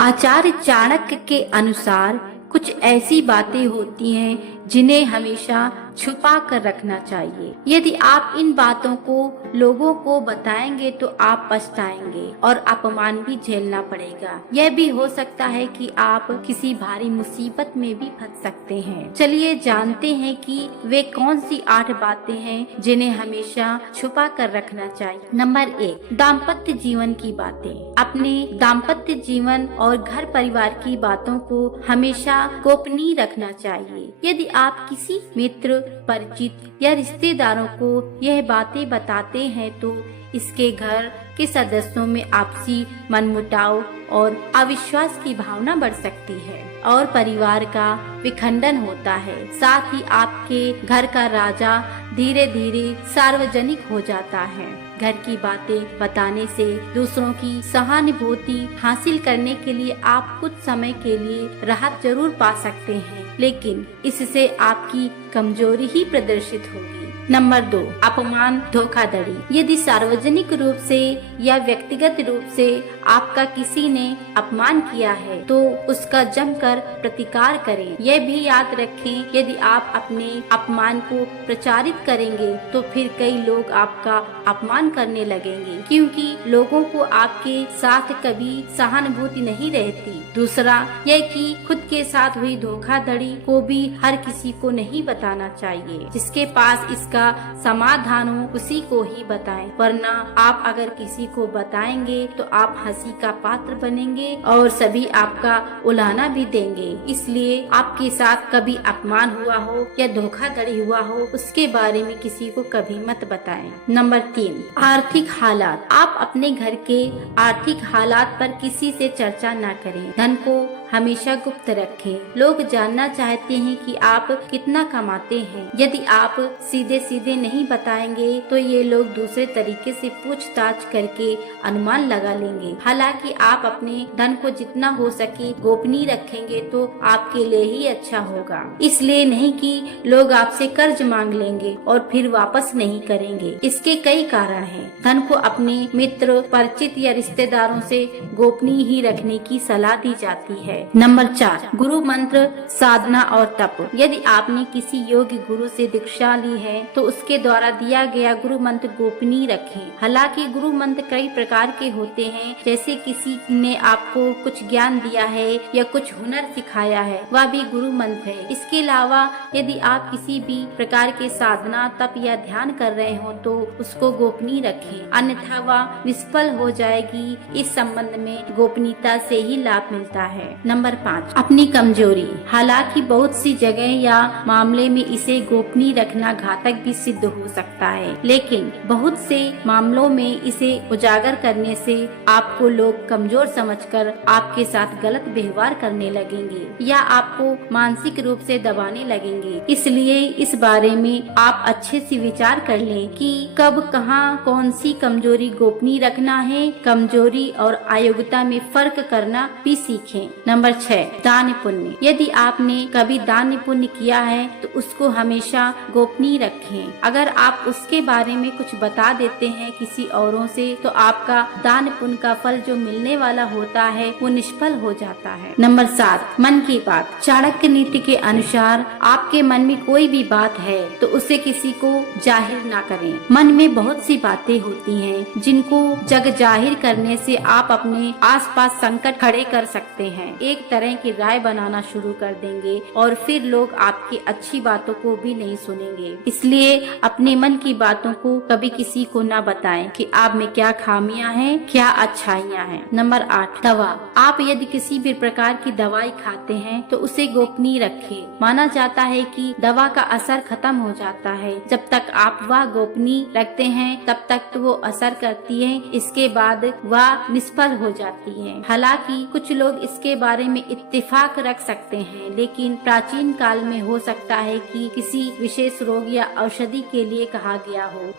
आचार्य चाणक्य के अनुसार कुछ ऐसी बातें होती हैं जिन्हें हमेशा छुपा कर रखना चाहिए। यदि आप इन बातों को लोगों को बताएंगे तो आप पछताएंगे और अपमान भी झेलना पड़ेगा। यह भी हो सकता है कि आप किसी भारी मुसीबत में भी फंस सकते हैं। चलिए जानते हैं कि वे कौन सी 8 बातें हैं जिन्हें हमेशा छुपा कर रखना चाहिए। नंबर 1, दाम्पत्य जीवन की बातें। अपने दाम्पत्य जीवन और घर परिवार की बातों को हमेशा गोपनीय रखना चाहिए। यदि आप किसी मित्र, परिचित या रिश्तेदारों को यह बातें बताते हैं तो इसके घर के सदस्यों में आपसी मनमुटाव और अविश्वास की भावना बढ़ सकती है और परिवार का विखंडन होता है। साथ ही आपके घर का राजा धीरे धीरे सार्वजनिक हो जाता है। घर की बातें बताने से दूसरों की सहानुभूति हासिल करने के लिए आप कुछ समय के लिए राहत जरूर पा सकते हैं, लेकिन इससे आपकी कमजोरी ही प्रदर्शित होगी। नंबर 2, अपमान, धोखाधड़ी। यदि सार्वजनिक रूप से या व्यक्तिगत रूप से आपका किसी ने अपमान किया है तो उसका जमकर प्रतिकार करें। यह भी याद रखें, यदि आप अपने अपमान को प्रचारित करेंगे तो फिर कई लोग आपका अपमान करने लगेंगे, क्योंकि लोगों को आपके साथ कभी सहानुभूति नहीं रहती। दूसरा यह कि खुद के साथ हुई धोखाधड़ी को भी हर किसी को नहीं बताना चाहिए। जिसके पास इसका समाधान हो उसी को ही बताएं, वरना आप अगर किसी को बताएंगे तो आप हंसी का पात्र बनेंगे और सभी आपका उलाहना भी देंगे। इसलिए आपके साथ कभी अपमान हुआ हो या धोखाधड़ी हुआ हो उसके बारे में किसी को कभी मत बताएं। नंबर 3, आर्थिक हालात। आप अपने घर के आर्थिक हालात पर किसी से चर्चा न करें। धन को हमेशा गुप्त रखें। लोग जानना चाहते हैं कि आप कितना कमाते हैं। यदि आप सीधे सीधे नहीं बताएंगे तो ये लोग दूसरे तरीके से पूछताछ करके अनुमान लगा लेंगे। हालांकि आप अपने धन को जितना हो सके गोपनीय रखेंगे तो आपके लिए ही अच्छा होगा। इसलिए नहीं कि लोग आपसे कर्ज मांग लेंगे और फिर वापस नहीं करेंगे। इसके कई कारण हैं। धन को अपने मित्र, परिचित या रिश्तेदारों से गोपनीय ही रखने की सलाह दी जाती है। नंबर 4, गुरु मंत्र, साधना और तप। यदि आपने किसी योग्य गुरु से दीक्षा ली है तो उसके द्वारा दिया गया गुरु मंत्र गोपनीय रखें। हालांकि गुरु मंत्र कई प्रकार के होते हैं, जैसे किसी ने आपको कुछ ज्ञान दिया है या कुछ हुनर सिखाया है, वह भी गुरु मंत्र है। इसके अलावा यदि आप किसी भी प्रकार के साधना, तप या ध्यान कर रहे हो तो उसको गोपनीय रखें, अन्यथा वह निष्फल हो जाएगी। इस संबंध में गोपनीयता से ही लाभ मिलता है। नंबर 5, अपनी कमजोरी। हालांकि बहुत सी जगह या मामले में इसे गोपनीय रखना घातक भी सिद्ध हो सकता है, लेकिन बहुत से मामलों में इसे उजागर करने से आपको लोग कमजोर समझकर आपके साथ गलत व्यवहार करने लगेंगे या आपको मानसिक रूप से दबाने लगेंगे। इसलिए इस बारे में आप अच्छे से विचार कर लें कि कब, कहां, कौन सी कमजोरी गोपनीय रखना है। कमजोरी और अयोग्यता में फर्क करना भी सीखें। नंबर 6, दान पुण्य। यदि आपने कभी दान पुण्य किया है तो उसको हमेशा गोपनीय रखें। अगर आप उसके बारे में कुछ बता देते हैं किसी औरों से तो आपका दान पुण्य का फल जो मिलने वाला होता है वो निष्फल हो जाता है। नंबर 7, मन की बात। चाणक्य नीति के अनुसार आपके मन में कोई भी बात है तो उसे किसी को जाहिर ना करें। मन में बहुत सी बातें होती हैं जिनको जग जाहिर करने से आप अपने आसपास संकट खड़े कर सकते हैं, एक तरह की राय बनाना शुरू कर देंगे और फिर लोग आपकी अच्छी बातों को भी नहीं सुनेंगे। इसलिए अपने मन की बातों को कभी किसी को ना बताएं कि आप में क्या खामियां हैं, क्या अच्छाइयां हैं। नंबर 8, दवा। आप यदि किसी भी प्रकार की दवाई खाते हैं तो उसे गोपनीय रखें। माना जाता है कि दवा का असर खत्म हो जाता है। जब तक आप वह गोपनीय रखते हैं तब तक तो वो असर करती है, इसके बाद वह निष्फल हो जाती है। हालांकि कुछ लोग इसके बारे में इत्तेफाक रख सकते हैं, लेकिन प्राचीन काल में हो सकता है कि किसी विशेष रोग या औषधि के लिए कहा गया हो।